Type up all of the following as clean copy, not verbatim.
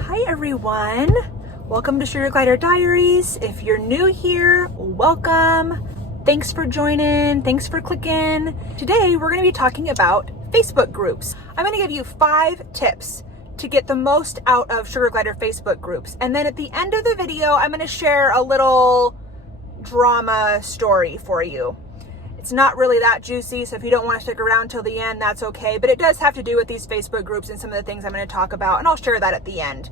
Hi everyone, welcome to Sugar Glider Diaries. If you're new here, welcome. Thanks for joining, thanks for clicking. Today we're going to be talking about Facebook groups. I'm going to give you 5 tips to get the most out of Sugar Glider Facebook groups. And then at the end of the video, I'm going to share a little drama story for you. It's not really that juicy, so if you don't want to stick around till the end, that's okay. But it does have to do with these Facebook groups and some of the things I'm going to talk about, and I'll share that at the end.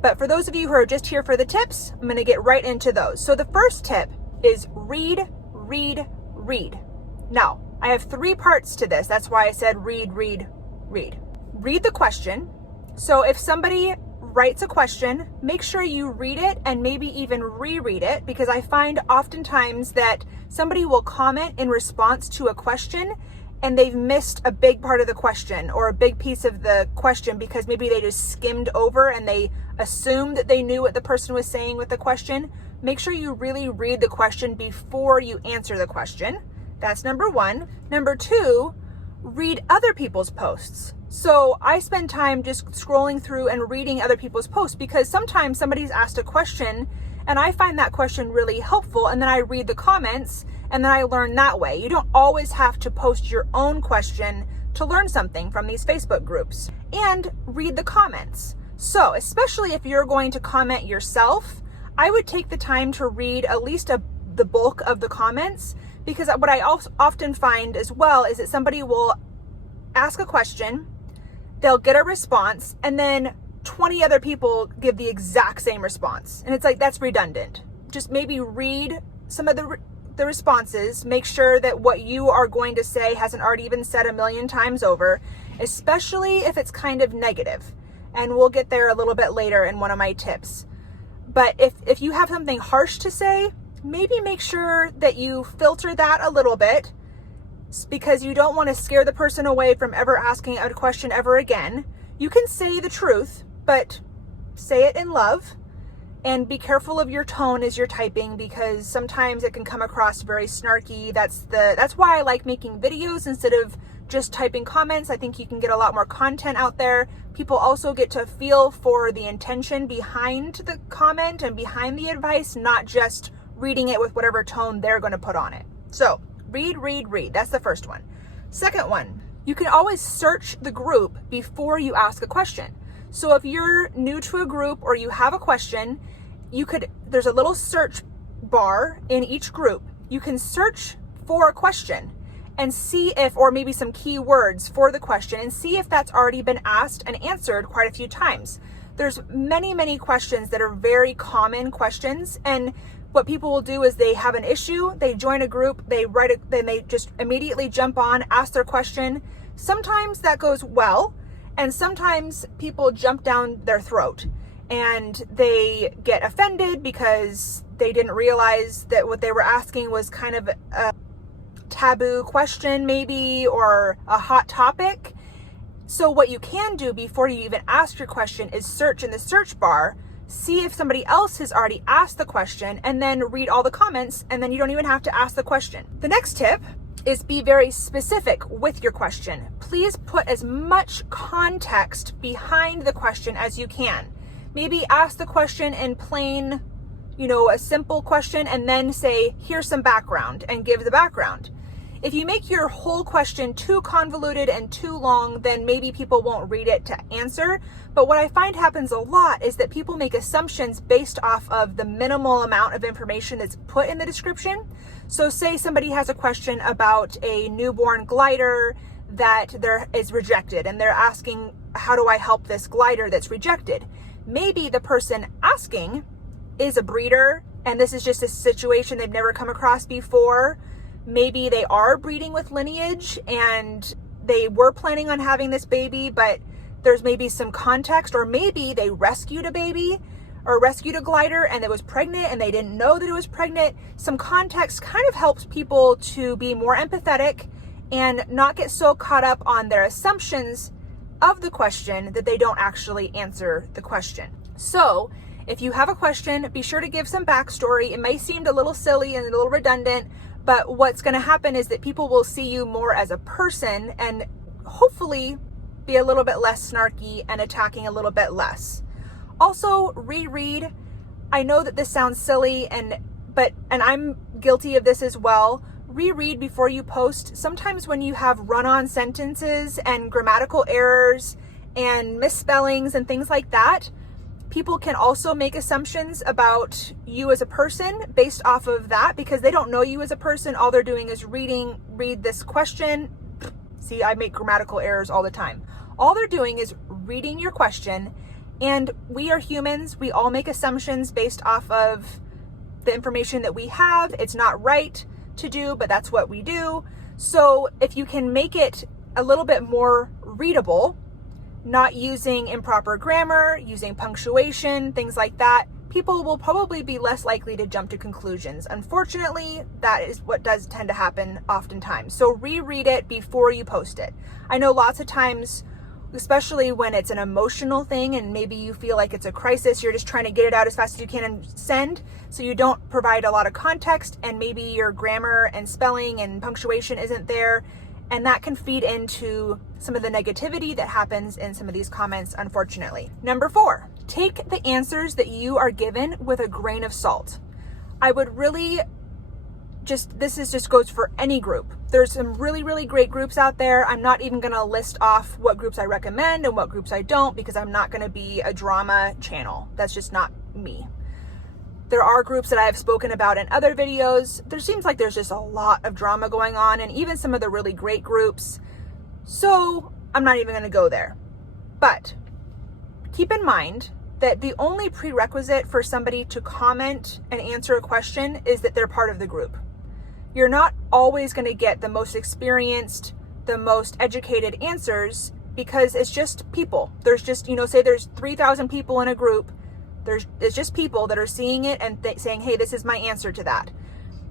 But for those of you who are just here for the tips, I'm going to get right into those. So the first tip is read, read, read. Now, I have 3 parts to this. That's why I said read, read, read. Read the question. So if somebody writes a question, make sure you read it and maybe even reread it, because I find oftentimes that somebody will comment in response to a question and they've missed a big part of the question or a big piece of the question because maybe they just skimmed over and they assumed that they knew what the person was saying with the question. Make sure you really read the question before you answer the question. That's number 1. Number 2, read other people's posts. So I spend time just scrolling through and reading other people's posts because sometimes somebody's asked a question and I find that question really helpful, and then I read the comments and then I learn that way. You don't always have to post your own question to learn something from these Facebook groups. And read the comments. So especially if you're going to comment yourself, I would take the time to read at least the bulk of the comments, because what I often find as well is that somebody will ask a question, they'll get a response, and then 20 other people give the exact same response. And it's like, that's redundant. Just maybe read some of the responses, make sure that what you are going to say hasn't already been said a million times over, especially if it's kind of negative. And we'll get there a little bit later in one of my tips. But if you have something harsh to say, maybe make sure that you filter that a little bit, because you don't want to scare the person away from ever asking a question ever again. You can say the truth, but say it in love, and be careful of your tone as you're typing, because sometimes it can come across very snarky. That's why I like making videos instead of just typing comments. I think you can get a lot more content out there. People also get to feel for the intention behind the comment and behind the advice, not just reading it with whatever tone they're going to put on it. So read, read, read. That's the first one. Second one, you can always search the group before you ask a question. So if you're new to a group or you have a question, there's a little search bar in each group. You can search for a question and see if, or maybe some keywords for the question, and see if that's already been asked and answered quite a few times. There's many, many questions that are very common questions, and what people will do is they have an issue, they join a group, then they just immediately jump on, ask their question. Sometimes that goes well, and sometimes people jump down their throat and they get offended because they didn't realize that what they were asking was kind of a taboo question maybe, or a hot topic. So what you can do before you even ask your question is search in the search bar, see if somebody else has already asked the question, and then read all the comments, and then you don't even have to ask the question. The next tip is be very specific with your question. Please put as much context behind the question as you can. Maybe ask the question in plain, a simple question, and then say, here's some background, and give the background. If you make your whole question too convoluted and too long, then maybe people won't read it to answer. But what I find happens a lot is that people make assumptions based off of the minimal amount of information that's put in the description. So say somebody has a question about a newborn glider that is rejected, and they're asking, how do I help this glider that's rejected? Maybe the person asking is a breeder, and this is just a situation they've never come across before. Maybe they are breeding with lineage and they were planning on having this baby, but there's maybe some context, or maybe they rescued a baby or rescued a glider and it was pregnant and they didn't know that it was pregnant. Some context kind of helps people to be more empathetic and not get so caught up on their assumptions of the question that they don't actually answer the question. So if you have a question, be sure to give some backstory. It may seem a little silly and a little redundant, but what's going to happen is that people will see you more as a person and hopefully be a little bit less snarky and attacking a little bit less. Also, reread. I know that this sounds silly, and I'm guilty of this as well. Reread before you post. Sometimes when you have run-on sentences and grammatical errors and misspellings and things like that, people can also make assumptions about you as a person based off of that, because they don't know you as a person. All they're doing is read this question. See, I make grammatical errors all the time. All they're doing is reading your question, and we are humans. We all make assumptions based off of the information that we have. It's not right to do, but that's what we do. So if you can make it a little bit more readable, not using improper grammar, using punctuation, things like that, people will probably be less likely to jump to conclusions. Unfortunately, that is what does tend to happen oftentimes. So reread it before you post it. I know lots of times, especially when it's an emotional thing and maybe you feel like it's a crisis, you're just trying to get it out as fast as you can and send, so you don't provide a lot of context, and maybe your grammar and spelling and punctuation isn't there, and that can feed into some of the negativity that happens in some of these comments, unfortunately. Number 4, take the answers that you are given with a grain of salt. I would really this goes for any group. There's some really, really great groups out there. I'm not even gonna list off what groups I recommend and what groups I don't, because I'm not gonna be a drama channel. That's just not me. There are groups that I have spoken about in other videos. There seems like there's just a lot of drama going on, and even some of the really great groups. So I'm not even gonna go there. But keep in mind that the only prerequisite for somebody to comment and answer a question is that they're part of the group. You're not always going to get the most experienced, the most educated answers, because it's just people. There's just, say there's 3,000 people in a group. It's just people that are seeing it and saying, hey, this is my answer to that.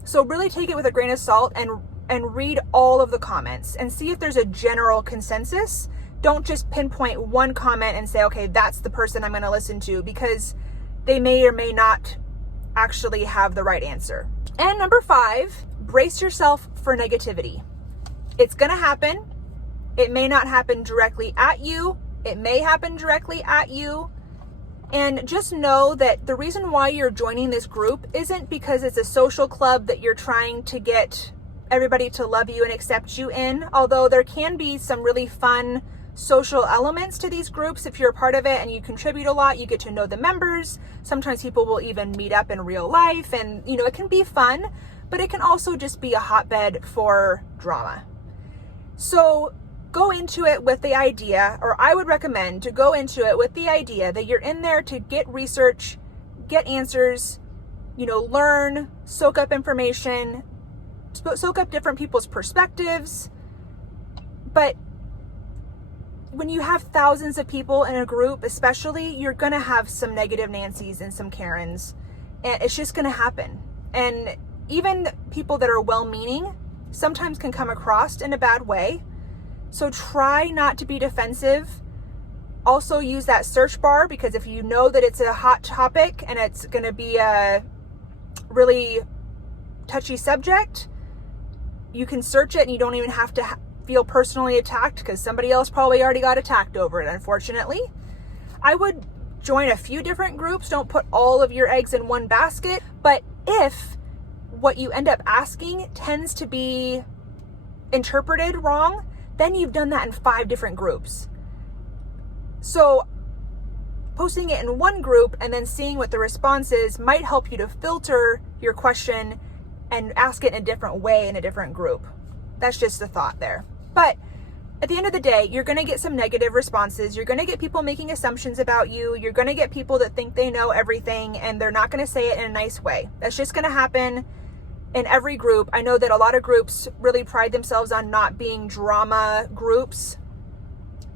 So really take it with a grain of salt and read all of the comments and see if there's a general consensus. Don't just pinpoint one comment and say, okay, that's the person I'm going to listen to, because they may or may not actually have the right answer. And number 5, brace yourself for negativity. It's going to happen. It may not happen directly at you. It may happen directly at you. And just know that the reason why you're joining this group isn't because it's a social club that you're trying to get everybody to love you and accept you in, although there can be some really fun social elements to these groups. If you're a part of it and you contribute a lot, you get to know the members. Sometimes people will even meet up in real life, and it can be fun, but it can also just be a hotbed for drama. So go into it with the idea, or I would recommend to go into it with the idea that you're in there to get research, get answers, learn, soak up information, soak up different people's perspectives. But when you have thousands of people in a group, especially, you're going to have some negative Nancys and some Karens, and it's just going to happen. And even people that are well-meaning sometimes can come across in a bad way. So try not to be defensive. Also use that search bar, because if you know that it's a hot topic and it's going to be a really touchy subject, you can search it and you don't even have to feel personally attacked, because somebody else probably already got attacked over it, unfortunately. I would join a few different groups. Don't put all of your eggs in one basket. But if what you end up asking tends to be interpreted wrong, then you've done that in 5 different groups. So posting it in one group and then seeing what the response is might help you to filter your question and ask it in a different way in a different group. That's just a thought there. But at the end of the day, you're going to get some negative responses. You're going to get people making assumptions about you. You're going to get people that think they know everything, and they're not going to say it in a nice way. That's just going to happen in every group. I know that a lot of groups really pride themselves on not being drama groups.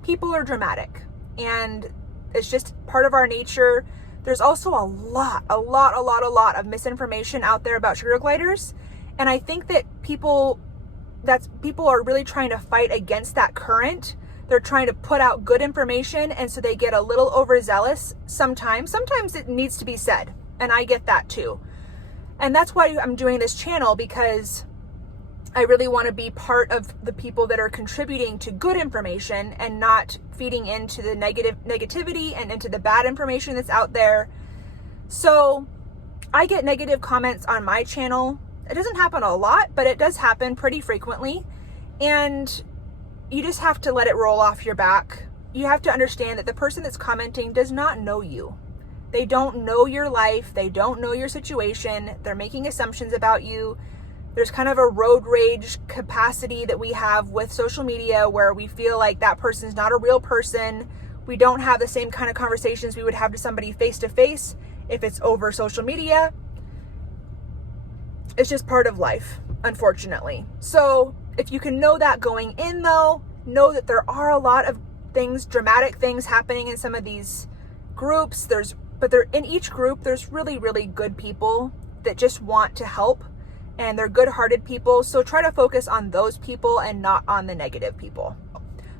People are dramatic, and it's just part of our nature. There's also a lot of misinformation out there about sugar gliders. And I think that people are really trying to fight against that current. They're trying to put out good information, and so they get a little overzealous sometimes. Sometimes it needs to be said, and I get that too. And that's why I'm doing this channel, because I really want to be part of the people that are contributing to good information and not feeding into the negativity and into the bad information that's out there. So I get negative comments on my channel. It doesn't happen a lot, but it does happen pretty frequently. And you just have to let it roll off your back. You have to understand that the person that's commenting does not know you. They don't know your life. They don't know your situation. They're making assumptions about you. There's kind of a road rage capacity that we have with social media where we feel like that person's not a real person. We don't have the same kind of conversations we would have to somebody face to face if it's over social media. It's just part of life, unfortunately. So if you can know that going in though, know that there are a lot of things, dramatic things happening in some of these groups. But in each group, there's really, really good people that just want to help. And they're good-hearted people, so try to focus on those people and not on the negative people.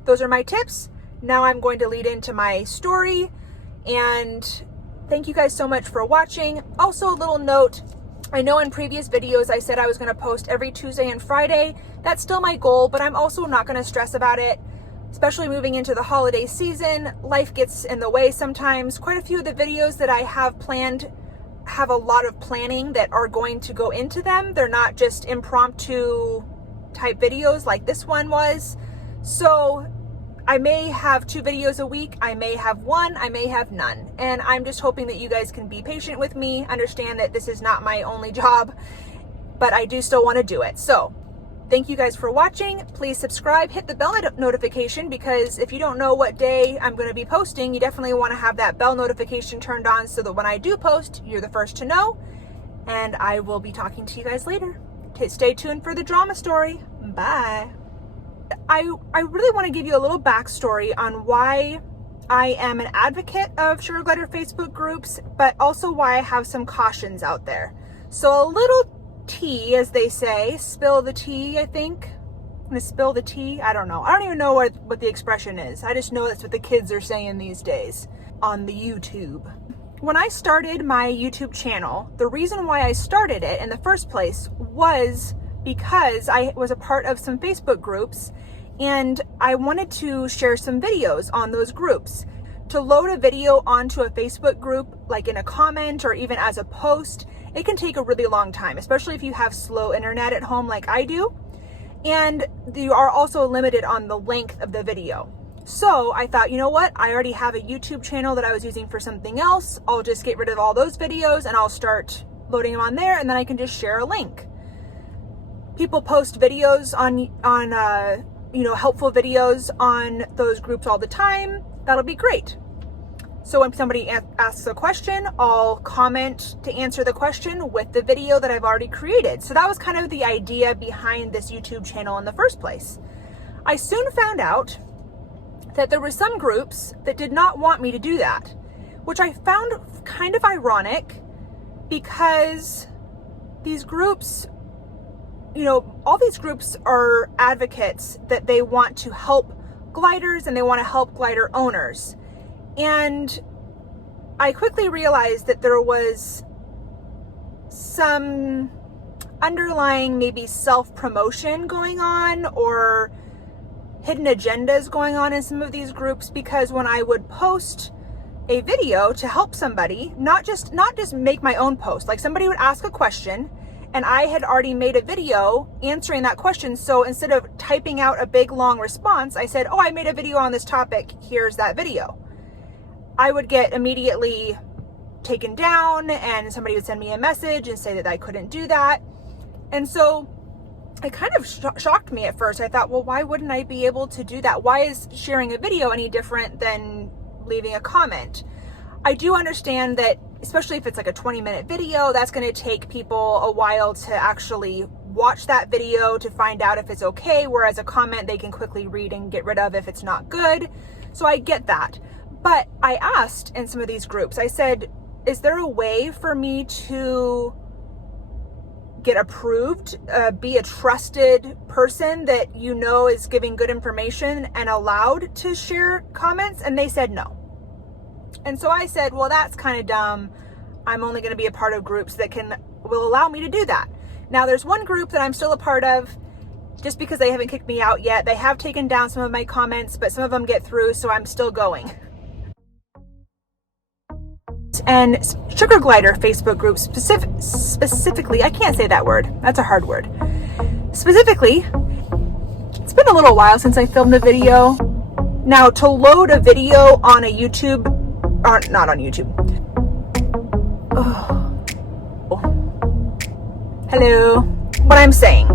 Those are my tips. Now I'm going to lead into my story, and thank you guys so much for watching. Also, a little note, I know in previous videos I said I was going to post every Tuesday and Friday. That's still my goal, but I'm also not going to stress about it, especially moving into the holiday season. Life gets in the way sometimes. Quite a few of the videos that I have planned have a lot of planning that are going to go into them. They're not just impromptu type videos like this one was. So I may have 2 videos a week. I may have 1, I may have none. And I'm just hoping that you guys can be patient with me, understand that this is not my only job, but I do still want to do it. So thank you guys for watching. Please subscribe, hit the bell notification, because if you don't know what day I'm going to be posting, you definitely want to have that bell notification turned on so that when I do post, you're the first to know. And I will be talking to you guys later. Stay tuned for the drama story. Bye. I really want to give you a little backstory on why I am an advocate of sugar glider Facebook groups, but also why I have some cautions out there. So a little tea, as they say, spill the tea, I think. I'm gonna spill the tea. I don't know. I don't even know what the expression is. I just know that's what the kids are saying these days on the YouTube. When I started my YouTube channel, the reason why I started it in the first place was because I was a part of some Facebook groups and I wanted to share some videos on those groups. To load a video onto a Facebook group, like in a comment or even as a post, it can take a really long time, especially if you have slow internet at home like I do. And you are also limited on the length of the video. So I thought, you know what? I already have a YouTube channel that I was using for something else. I'll just get rid of all those videos and I'll start loading them on there, and then I can just share a link. People post videos on helpful videos on those groups all the time. That'll be great. So when somebody asks a question, I'll comment to answer the question with the video that I've already created. So that was kind of the idea behind this YouTube channel in the first place. I soon found out that there were some groups that did not want me to do that, which I found kind of ironic because these groups, all these groups are advocates that they want to help gliders and they want to help glider owners. And I quickly realized that there was some underlying maybe self-promotion going on or hidden agendas going on in some of these groups, because when I would post a video to help somebody, not just make my own post, like somebody would ask a question and I had already made a video answering that question. So instead of typing out a big long response, I said, oh, I made a video on this topic. Here's that video. I would get immediately taken down and somebody would send me a message and say that I couldn't do that. And so it kind of shocked me at first. I thought, well, why wouldn't I be able to do that? Why is sharing a video any different than leaving a comment? I do understand that, especially if it's like a 20-minute video, that's going to take people a while to actually watch that video to find out if it's okay, whereas a comment they can quickly read and get rid of if it's not good. So I get that. But I asked in some of these groups, I said, is there a way for me to get approved, be a trusted person that is giving good information and allowed to share comments? And they said no. And so I said, well, that's kind of dumb. I'm only going to be a part of groups that will allow me to do that. Now there's one group that I'm still a part of just because they haven't kicked me out yet. They have taken down some of my comments, but some of them get through, so I'm still going. And Sugar Glider Facebook group specifically, I can't say that word. That's a hard word. Specifically, it's been a little while since I filmed a video. Now, to load a video on a YouTube, or not on YouTube. Oh. Hello. What I'm saying.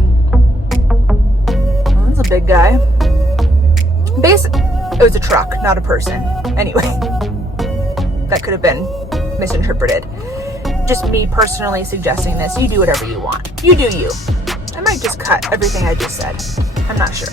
Oh, that's a big guy. It was a truck, not a person. Anyway, that could have been misinterpreted. Just me personally suggesting this. You do whatever you want. You do you. I might just cut everything I just said. I'm not sure.